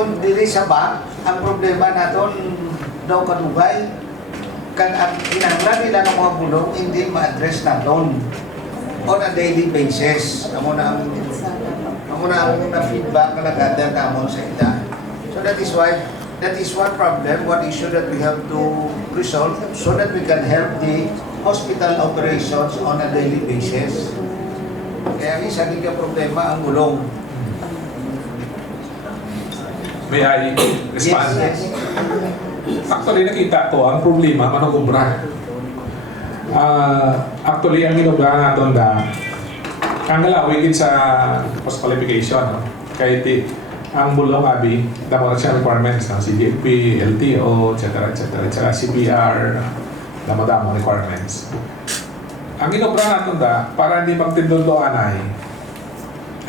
kung dili sa ba, ang problema naton daw kadugay, kan ang kinahanglan nila ng mga bulong hindi ma-address naton on a daily basis. Amo na ang na-feedback na nag-gather namon sa ila. So that is one problem, one issue that we have to resolve so that we can help the hospital operations on a daily basis. Kaya isa din ka problema ang gulong. May I respond? Yes. Actually, nakita ko ang problema, manugubra. Actually, ang ginubra natin ang nalawigin sa post-qualification. No? Kahit ang bulong abi, damo na siya requirements ng CDFP, LTO, etc. etc. CPR, damo-damo requirements. Ang ginubra natin para hindi magtindol-doan ay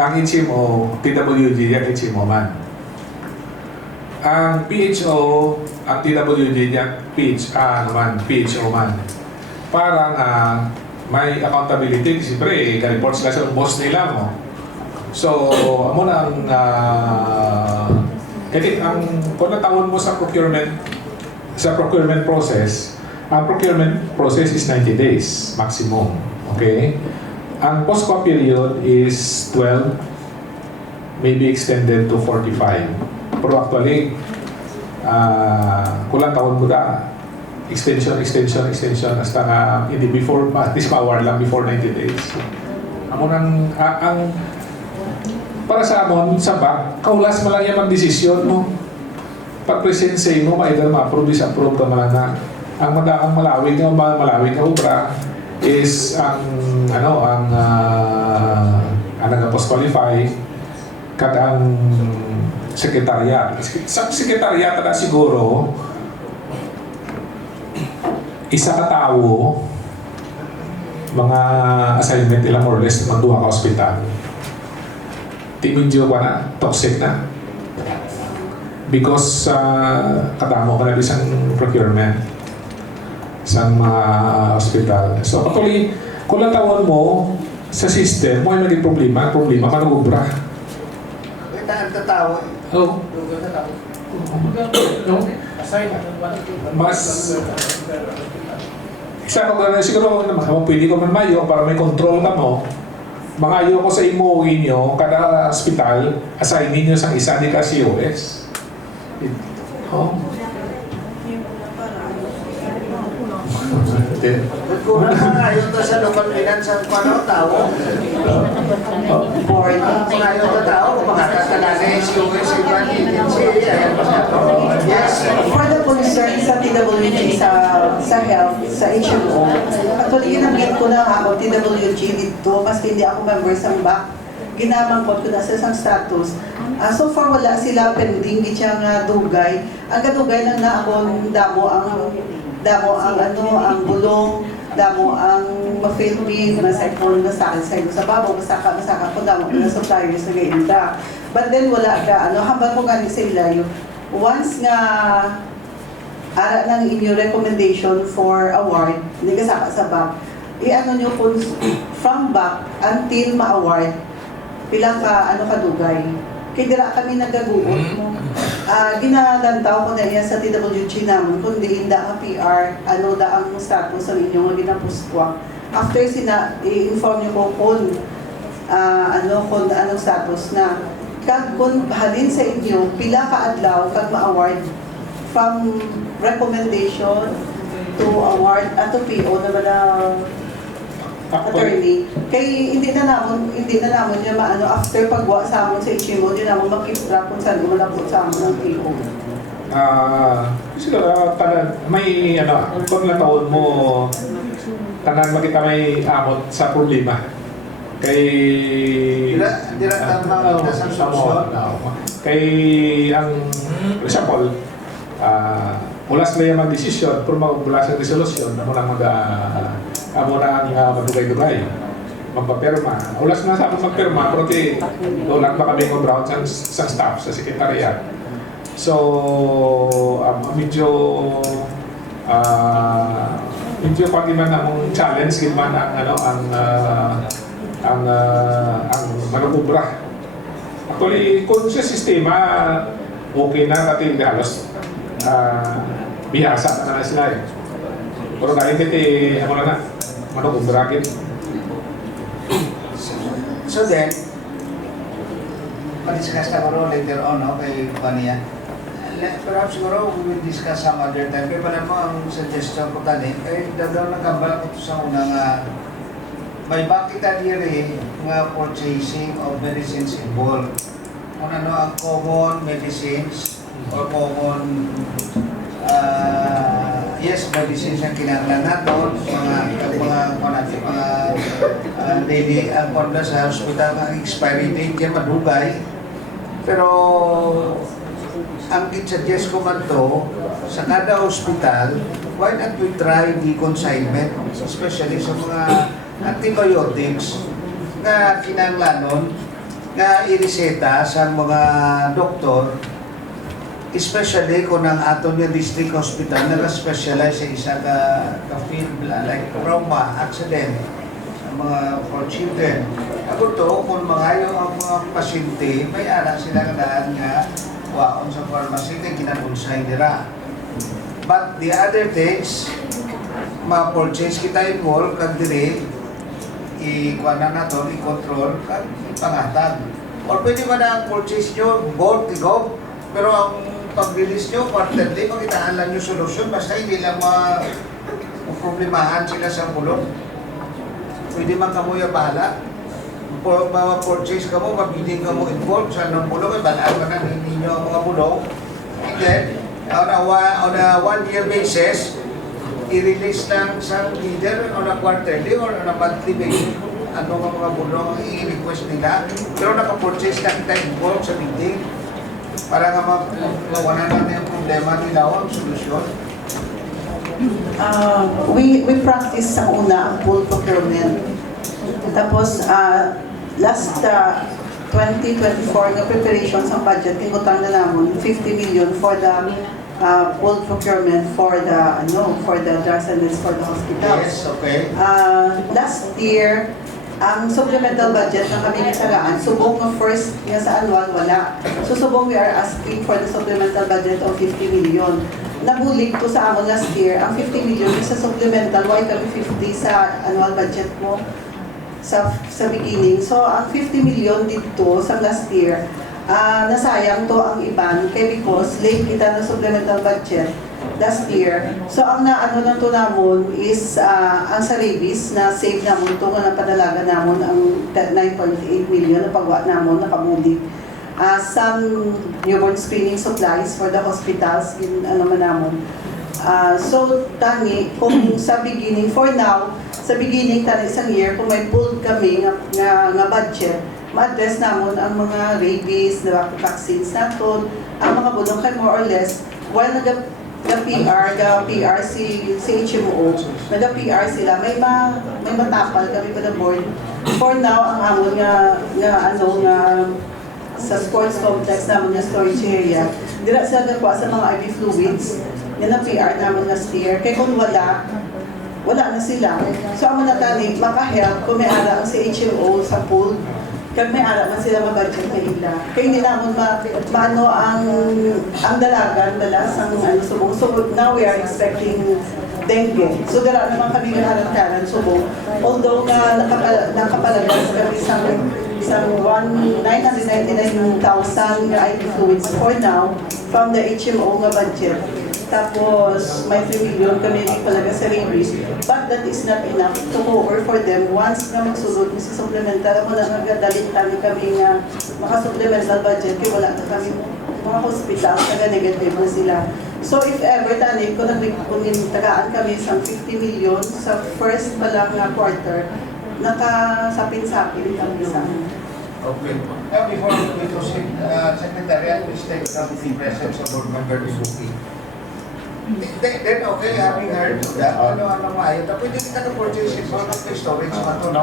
ang HMO, PWG, ang HMO man. Ang PHO, ang TWG niya, PHO man. Parang may accountability. Siyempre, ka-report sila sa boss nila mo. So, amo na ang kung natawon mo sa procurement process, ang procurement process is 90 days maximum. Okay? Ang post-co period is 12, maybe extended to 45. Pero actually, kulang taon mo extension hasta nga hindi before, at least power lang before 90 days. Amo nang ang para sa amon sa back, kaulas mo lang yung magdesisyon mo. Pag-present sa mo, either ma-approve, disapprove naman na. Ang malawig na obra is ang post-qualify kada ang sekretariat. Sa sekretariat na siguro isa ka tao, mga assignment nila more or less magduha ka hospital. Di medyo na toxic na. Because kadamo ka na isang procurement sa mga hospital. So actually, kung natawon mo sa system, mo ay naging problema manubra. Ang tatawa. Oh. Mas isa ko gano'n siguro naman pwede ko man mayo para may control ka mo. Mangayo ko sa imo inyo kada hospital assignin niyo sang isa di ka COS. Oh. Nagkulang mga yun to sa local finance ang tao. Board. Mga yun to tao, kung makakatalanay yung COS, iban agency, ayan pa siya. Yes. For the concern sa TWG sa health, sa HMO, actually ginamit ko na ako TWG dito, mas hindi ako member sa BAC. Ginamangkot ko na sa isang status. So far wala sila pending, di siya nga dugay. Ang kadugay lang na ako damo ang bulong, damo ang ma-filming, nasa ipon na sa akin sa babaw, masaka ko damo na suppliers na gainda. But then wala ka, hambang ko nga sa ilayo. Once nga ara ng inyong recommendation for award, hindi ka saka sa back, i-ano nyo kung from back until ma-award, pila ka, kadugay. Kaya dira kami nagaguot mo. Ginalantaw ko na iya sa TWG namin, kundi hindi ang PR, ang status sa inyong ginapustwa. After i-inform nyo ko kung anong status na. Kung halin sa inyo, pila ka adlaw kag ma-award from recommendation to award at to PO na ba attorney. Kay hindi na namon niya after pagwa sa amon sa HMO, di namon makip track kung saan malabot sa amon ng PO. Siguro may kung nataon mo tanan makita may amot sa problema. Kay Dila tama kita sa solusyon. Kay ang for example, ulas na yung mag-desisyon pero mag-ulas ang resolusyon amo na ang madugay-dugay magpapirma. Ulas na sa akong magpirma pero ulat ba kami mag-brown sa staff, sa sekretariat. So medyo pati man ang challenge man ang manubra. Actually, kung sa sistema okay na natin halos bihasa na sila eh. Pero dahil ako na manok umbragin. So then, ma-discuss na ko later on, no, kay Vania. Perhaps siguro we will discuss some other time. Kaya pala mo ang suggestion ko tani, kaya dadang nagkambal ko sa una nga may bakit diri nga purchasing of medicines involved. Kung ano ang common medicines or common medicines ang kinahanglan natin, mga daily ang konda sa hospital, ang expiry date yan madugay. Pero ang suggest ko man to, sa kada hospital, why not we try the consignment, especially sa mga antibiotics na kinahanglanon nga ireseta sa mga doktor, especially kung ang aton yung district hospital na specialize sa isa ka field like trauma, accident, ang mga for children. Ako to, kung mangayo ang mga pasyente, may ara sila kadaan nga waon sa pharmacy na ginabonsay nila. But the other things, ma-purchase kita involved, kag dire, i-kuha na to, i-control, kag ipangatag. Or pwede ba na ang purchase nyo, board, tigob, pero ang pag-release nyo, quarterly, pakitaan lang yung solusyon, basta hindi lang ma-problemahan sila sa bulong. Pwede man kamuya bahala. Purchase ka mo, mabiling ka mo involved sa anong bulong, balaan ka na hindi nyo ang mga bulong. And then, on a one-year basis, i-release lang sa leader on a quarterly or on a monthly basis ano ang mga bulong ang i-request nila. Pero nakapurchase na kita involved sa meeting para nga mawalan natin ang problema nila o ang solusyon. We practice sa una ang pool procurement. Tapos, last 2024 nga preparation sa budget, ingutang na namon 50 million for the pool procurement for the drugs and meds for the hospitals. Yes, okay. Last year, ang supplemental budget na kami nagsalaan, subong nga first nga sa annual, wala. So subong we are asking for the supplemental budget of 50 million. Nabulig to sa amon last year, ang 50 million sa supplemental, why kami 50 sa annual budget mo sa beginning. So ang 50 million dito sa last year, nasayang to ang iban kay because late kita na supplemental budget last year. So ang naano lang to namon is ang sa rabies na save namon to nga napadalaga namon ang 9.8 million na pagwa namon nakabulig. Some newborn screening supplies for the hospitals in ano man namon. So tani kung sa beginning for now sa beginning tani isang year kung may pooled kami nga budget ma-address namon ang mga rabies, vaccines naton, ang mga bulong kay more or less while PR si HMO, nag-PR sila, may matapal kami pa na board. For now, ang amon nga sa sports complex naman nga storage area, dira sila nagkuha sa mga IV fluids, nga na-PR naman last year. Kaya kung wala na sila. So, ang manatani, maka-help kung may ara ang si HMO sa pool, kag may ara man sila mabudget na ila. Kaya hindi naman maano ang dalagan, dalas ang subong. So now we are expecting dengue. So dara naman kami ng halantaran subong. Although nakapalagas kami isang 999,000 nga IV fluids for now from the HMO nga budget. Tapos, may 3 million kami rin palaga sa rabies. But that is not enough to cover for them. Once na magsulod sa supplemental, ako na nagdalit kami nga maka-supplemental budget, kaya wala na kami mga hospital, taga-negative na sila. So, if ever, tani, kung tagaan kami sa 50 million sa first pa lang nga quarter, nakasapin-sapin kami sa Okay. Now, before we proceed, Secretary, please take the presence of Board Member Dibuki. Then, okay, having heard that, ano maayon, pwede kita ka-purchase it for storage mo ito, no?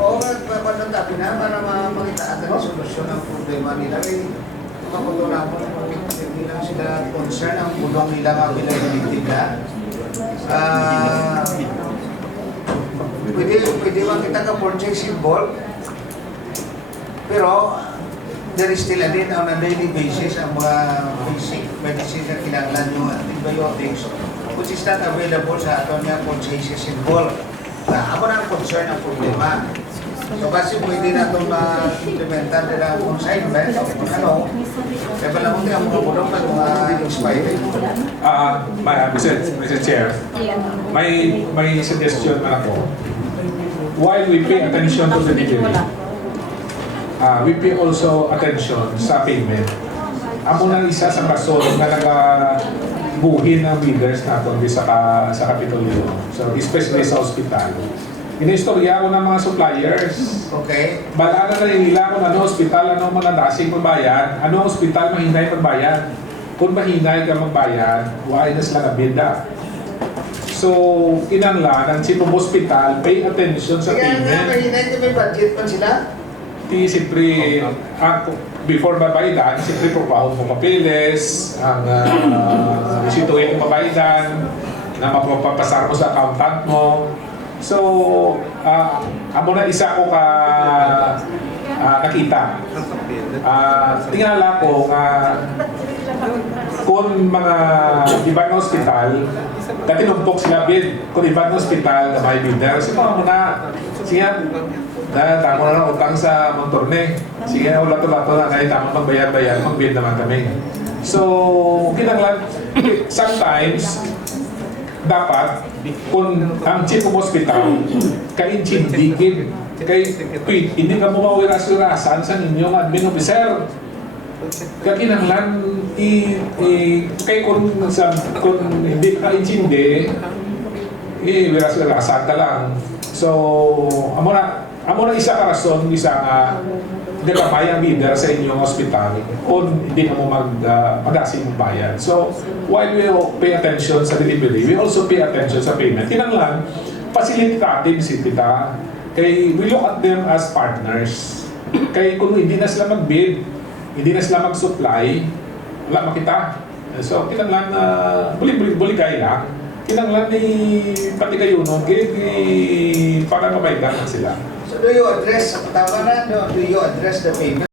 Oo, magpapantabi na para makita ang solusyon ng problema nila. Makuto na mo, hindi lang sila concern, ang bulong nila nga availability na. Pwede ba kita ka-purchase in bulk? Pero, there is still a need on a daily basis ang mga basic medicine na kinahanglan yung antibiotics which is not available sa aton nga conscious involved. Ako na ang concern ang problema. So kasi pwede na itong ma-implementan nila ang consignment o kung ano, kaya pala mo ang mga bulong ng mga expired. Mr. Chair, may suggestion na ako. While we pay attention to the delivery, we pay also attention sa payment. Amo na isa sa rason na nagabuhin ng bidders natin sa Kapitolyo. So, especially sa ospital. Inistorya ko ng mga suppliers. Okay. Bala na nila kung ano ospital, ano manadasing magbayad, ano ospital mahinay magbayad. Kung mahinay ka magbayad, why na sila nabida. So, kinanglan, ang chief of hospital, pay attention sa Kaya nga, payment. mahinay na may budget pa sila. Siyempre, before babayadan, siyempre propahon mo papeles, ang isituin mo babayadan, na mapapasar mo sa accountant mo. So, amo na isa ko nakita. Tingala ko kung mga ibang hospital, dati numpok sila bid, kung ibang hospital na may bidder, sige mo na, siya, tamo na lang utang sa Montorne. Sige, ulato-lato na kahit tamo magbayad-bayad, mag-bid naman kami. So, kinanglan, sometimes, dapat, kung ang chief of hospital, kaintindigin, hindi ka mo mawiras-wirasan sa ninyong admin officer. Kakinanglan, kung hindi ka intindi, wiras-wirasan ka lang. So, amo na isa ka rason, isa nga, nagamay ang bidder sa inyong hospital kung hindi na mo mag-asing bayad. So, while we pay attention sa delivery, we also pay attention sa payment. Kinanglan, facilitative si kita. Kay we look at them as partners. Kay kung hindi na sila mag-bid, hindi na sila mag-supply, wala makita. So, kinanglan na buligay lang. Kinanglan ni pati kayo no, para mabayad lang sila. So do you address, tama na, do you address the payment?